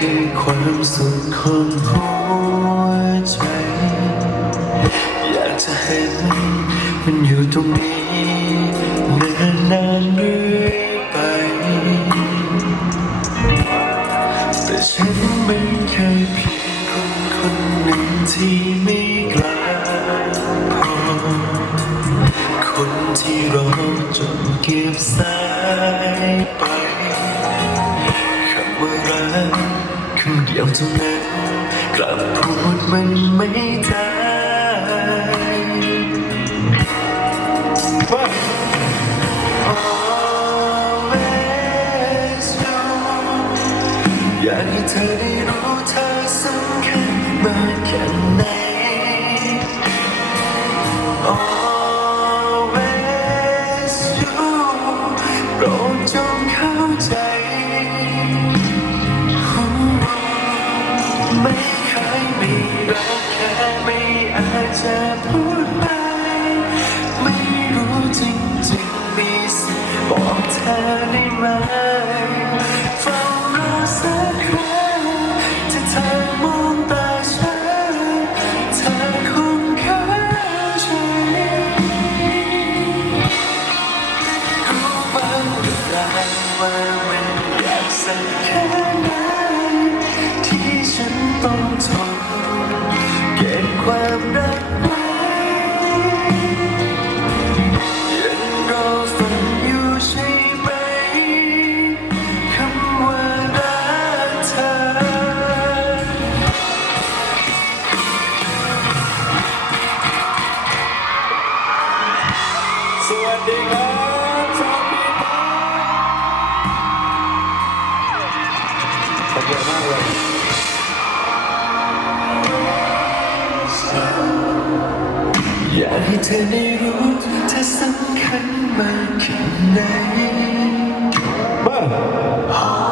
คือความสุขของหัวใจ อยากจะเห็นมันอยู่ตรงนี้นานๆเรื่อยไป แต่ฉันเป็นแค่เพียงคนคนหนึ่งที่ไม่กล้าพอคนที่รอจนเก็บสายไปคำว่ารักคำ เดียวเท่านั้นกลับพูดมันไม่ได้ Always อยากให้เธอได้รู้เธอสำคัญมากแค่ไหน อาจจะพูดไป ไม่รู้จริงๆมีสิบอกเธอได้ไหม เก็บความรักไว้ยังรอฝันอยู่ใช่ไหมคำว่ารักเธอ สวัสดีครับชาวปีนขอบคุณมากเลย ธอได้รู้เธอสำคัญมากแค่ไหนบ้า